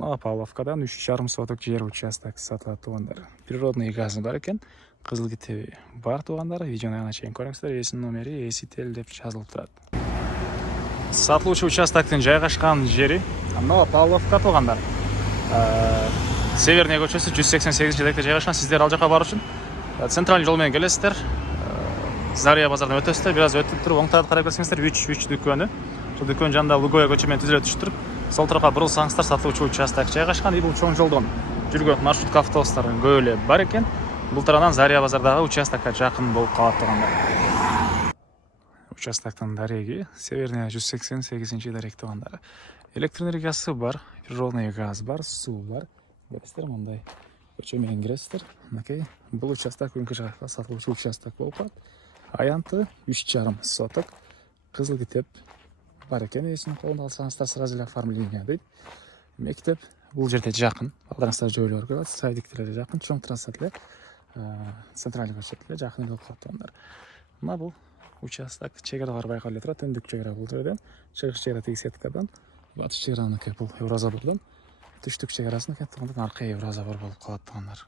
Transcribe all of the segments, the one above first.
Павловкадан 3,5 соток жер участок сатылат тугандар. Природный газ бар экен. Кызыл китеби бар тугандар. Видеоны ана чейин көрүңүздөр. Эсин номери Эсител деп жазылып турат. Сатылуучу участоктун жайгашкан жери Павловка тугандар. Северный көчөсү 188 жылдыкта жайгашкан. Сиздер ал жака баруу үчүн центральный жол менен келесиздер. Зария базардан өтөсүздөр. Бир аз өтүп туруп оң тарапка карай берсеңиздер 3 дүкөнү. Ошол дүкөн жанында Луговая көчө менен түзүлө түшүп, сол тарапка бурулсаңыздар сатылуучу участок жайгашкан. Бул чоң жолдон жүргөн маршрутка автобустар көп эле бар экен. Бул тарабынан Зария базардагы участокко жакын болуп калат тугандар. Участоктун дареги Северная 188 дарек тугандар. Электр энергиясы бар, природный газ бар, суу бар. Көрөсүздөр мындай көчө менен киресиздер. Мынакей бул участок өңкө жакка сатылуучу участок болуп калат. Аянты 3,5 соток. Кызыл китеп бар экен. Эсин колунда алсаңыздар сразу эле оформление дейт. Мектеп бул жерде жакын. Балдарыңыздар жөйлөр көрөт. Садиктер жакын, чоң трасса эле, центральный көчө эле жакын болуп калат тугандар. Мына бул участок чегара байкалып турат. Өндүк чегара бул жерден, чыгыш чегара тиги сеткадан, батыш чегараныкы бул Евразабордон, түштүк чегарасыныкы тугандар аркы Евразабор болуп калат тугандар.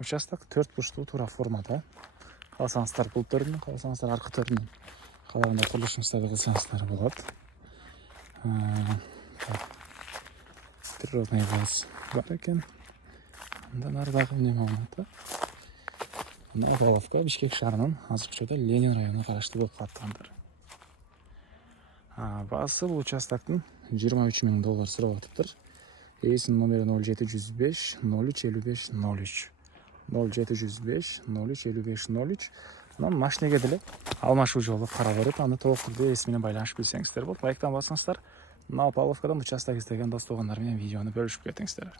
Участок 4 бурчтуу туура формада. Калсаңыздар бул төрдүн, калсаңыздар аркы төрдүн калганда курулушуңуздарды кылсаңыздар болот. Природный газ бар экен. Андан ары дагы эмне маалымат? Мына Павловка Бишкек шаарынын азыр көчөдө Ленин районуна караштуу болуп калат тугандар. Баасы бул участоктун $23,000 сурап атыптыр. Эсин номери 0705 03 55 03. 0705 03 55 03. Анан машинеге деле алмашуу жолу карап берип, аны толук түрдө эси менен байланышып билсеңиздер болот. Лайктан басыңыздар. Мына Павловкадан участок издеген дос тугандар менен видеону бөлүшүп кетиңиздер.